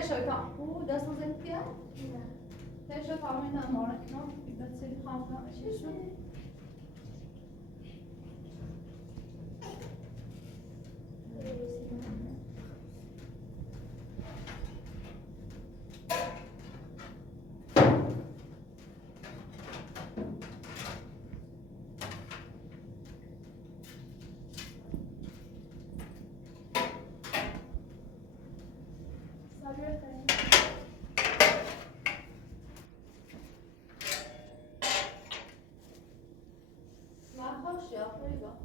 تشوي طعم هو ده صوص فيها تشوي طعمنا نورك نور بس اللي خامسة شو يا طيبة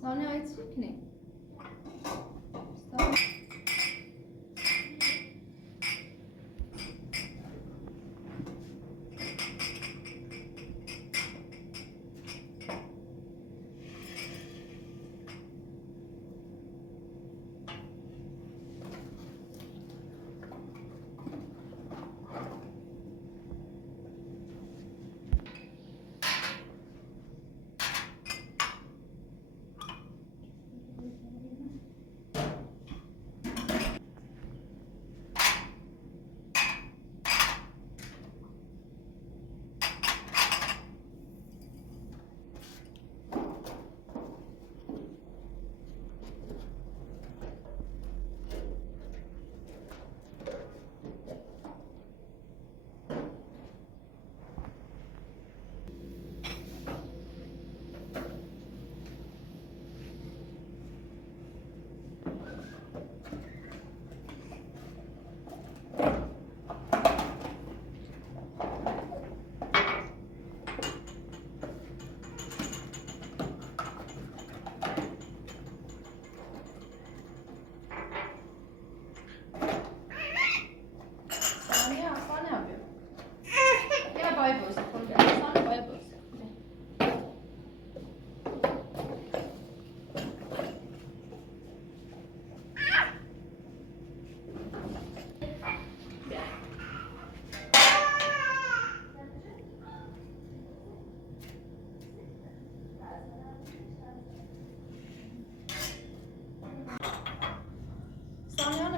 Sonra ait ne?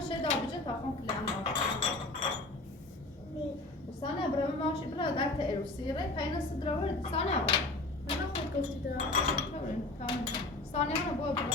شيء دابجة تاخون كل عام وصانع برا ماشي برا دار تقرو سيرة فاينا صدرا ورد صانع برا أنا أخذ كوستي درا تورين كامل صانع أنا بوا برا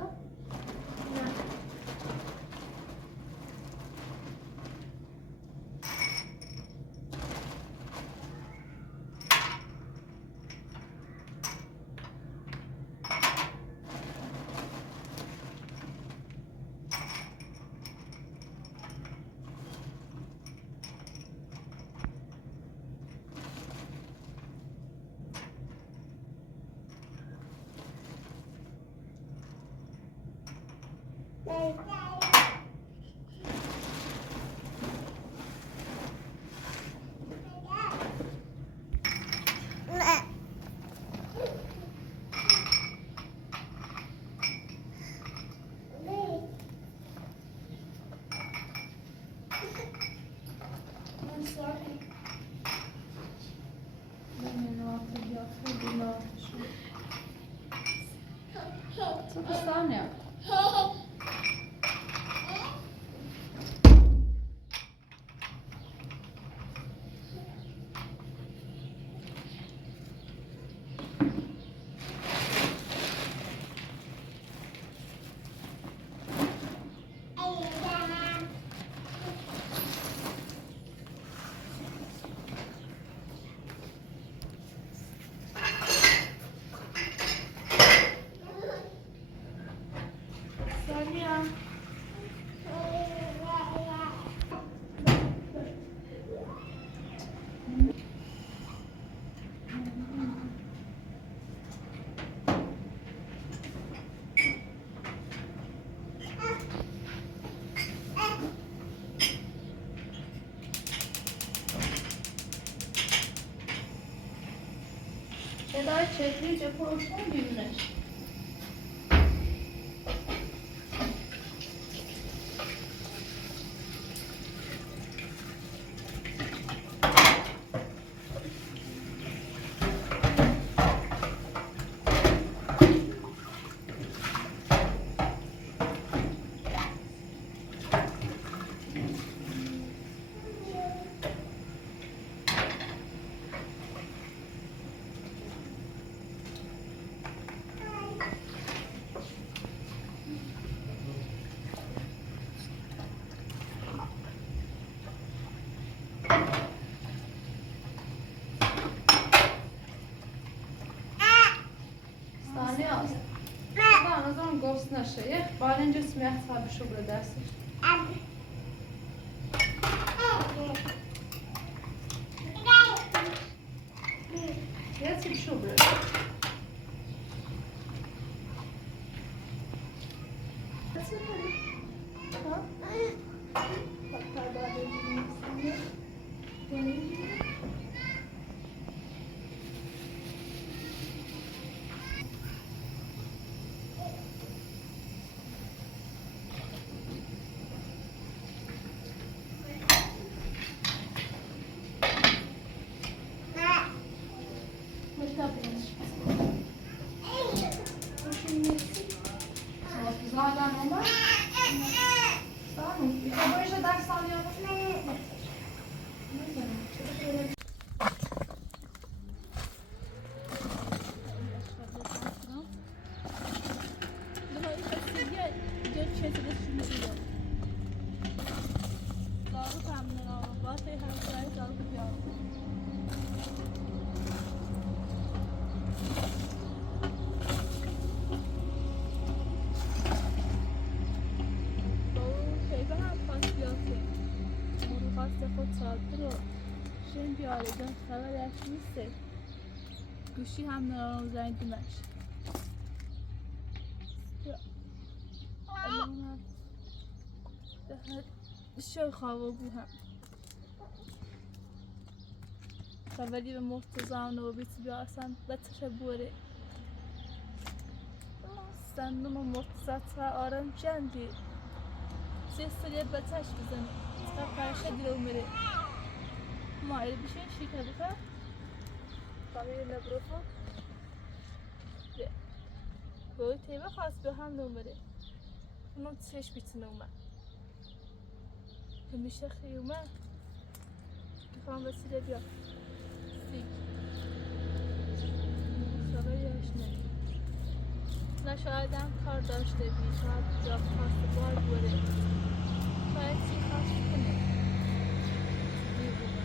میدم؟ نه. I'm sorry. Bene, no, ti offro di no. Co to stanie? Sonia. صدای چطوری چه پروشون بیرونش ثانیه Ben o zaman ghostuna şeyi, bağlanınca siyah tabi şu burada dersin. Jetzt im Schublade. Zaten onlar. Tamam. Bir de böyle ders alıyorum. گوشی هم نرام زنگ دیمش شوی خوابو بو هم ولی به مرتضی هم نو بیتی بیا اصلا بتشه بوره سندم و مرتضی تا آرام جندی سیستریه بتش بزنه تا پرشه دیلو میره ما ایل بیشین شیکه بکن طبیعی نبروفو گوی تیبه خواست به هم نومره اونم تیش بیتونه اومد همیشه خیومه میخوام وسیله بیا سیک شبه یهش نمی نه شاید هم کار داشته بی شاید جا خواست بار بوده شاید چی خواست کنه بیرونه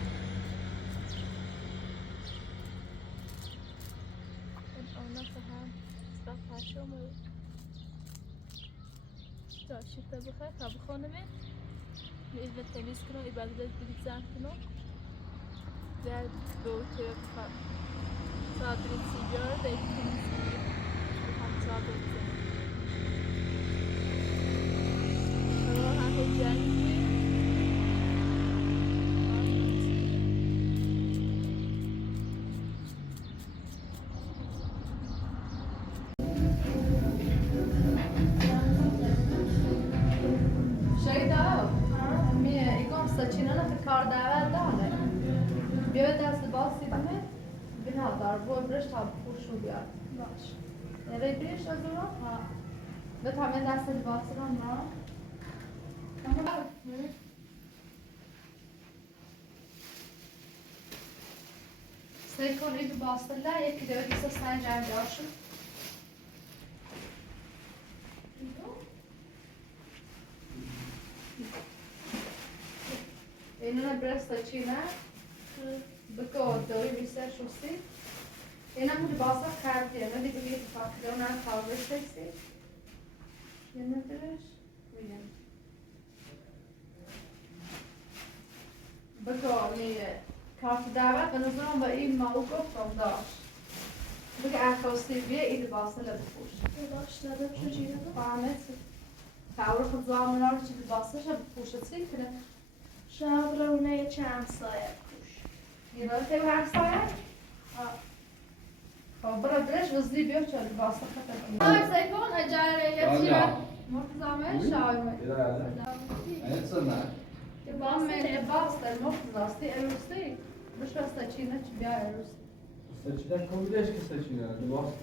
اونا که هم سقف پشم و شیفته بخیر تا بخونه بید میز تمیز کنم ای بعد برید زن کنم در دوته بخواه صادرین سیجار دیگه تمیز کنم بخوام صادر کنم هوا همه جنگی کار دعوت داره بیاید دست باسی بینه بنا دار بود برش تا پوشو بیاد باش نوی بریش از اون ها به تمام دست باسی رو نه سعی کنید باستله یکی دو دیسه سنج انجام شد اینو برسته چی نه؟ بکو دوی بیسته شستی اینو مود باسا کردی اینو دیگه بیگه فاکده اون هم کاغذ شستی اینو درش بگم بکو نیه کارت دعوت به نظرم با این مالو گفتم داشت بگه اخواستی بیه این باسا لبفوش داشت ندم چجوری فهمت تعور خود زامنا رو چی باسا شد بفوشت سی کنه شاید رونه چند سایه کوش یه داره تیو هر سایه؟ خب برای برش وزدی بیو چون باسته خطر کنی سیکون اجاره یه چی رو مرتضامه شایمه اینت سنه با من باسته مرتضاستی اروستی برش بسته چینه چی بیا اروستی سچینه کویدش که سچینه لباستی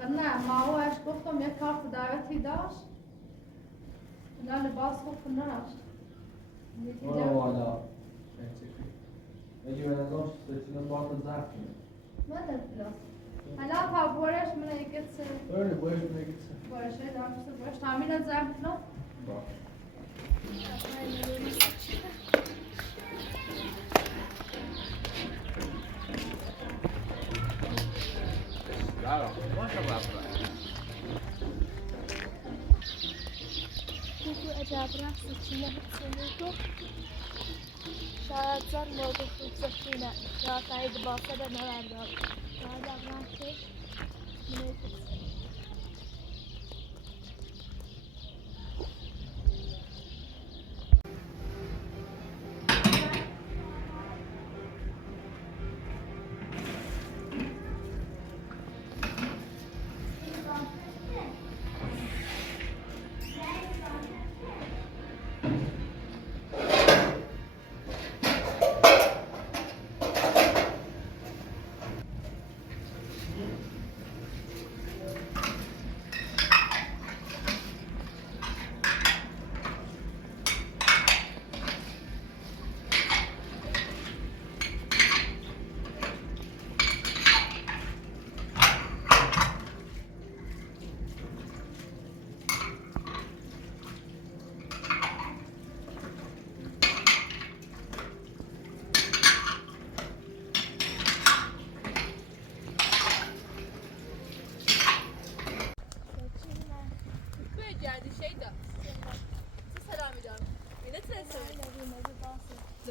نه ما هو اش گفتم یک کارت دعوتی داشت نه لباس گفتم نداشت برو والا اگه به نظرش سچینه باید زرد کنه ما در پلاس حالا تا بورش من یکت سه برنه بایش بگید سه بورشه دارمسته بورش تامین زرد کنم Claro, vamos a hablar. بگو عجب رفت چینه بکنه تو شاید زن موقع خود سخینه یا سعید باسه به نورداد شاید عجب رفتش منه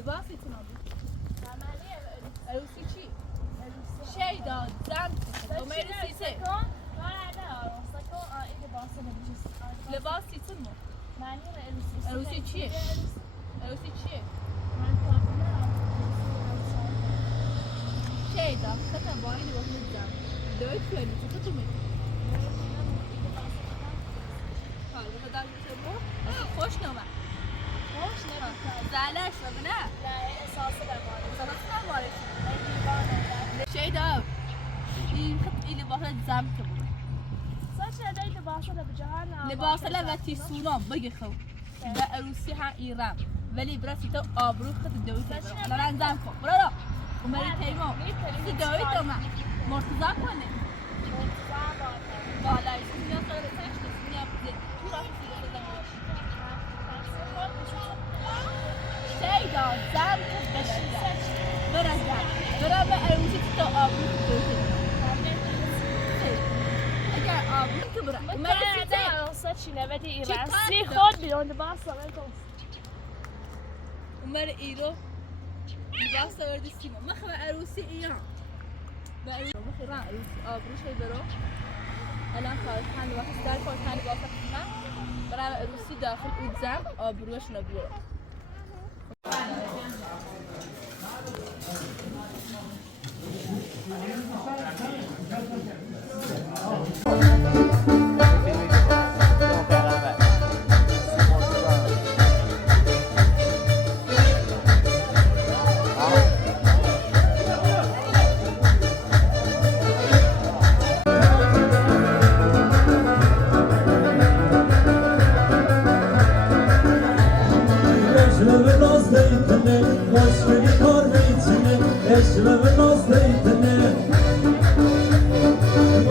لباسی تنابی عروسی چی؟ شیدا زن دومیر سیسه لباسی تنمو عروسی چیه؟ عروسی چیه؟ شیدا خطا با اینی وقت زن دوید کنی چطور تو میدی؟ حالا خدا بسه خوش نامد خوش نمید زنش رو نه؟ نه احساس نماره احساس نماره دیوانه شیدا این خط این لباس زم که بود ساچ نداری لباسه به جهان لباس لباسی سونام بگی خو به عروسی ها ایران ولی برسی تو آبرو خط دوید برو حالا من زم کن برو اومدی تیمو سی دوید تو من مرتضا کنه بالای سیزی كبرى ما ما كان رسيتي عندها صدشنا بدي شي راسي قاعدة. خود بيون باصة منكم ومر إيرو الباسة ورد السيما ما خبا عروسي إياه ما خيران عروسي بروش هاي برو الان خالتان واحد دار خالتان باسة كنا برا عروسي داخل قدام بروش نبورو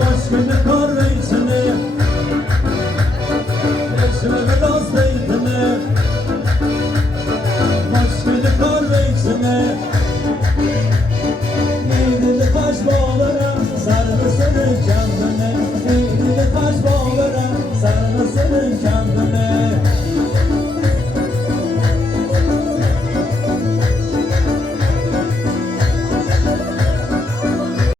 Aşkını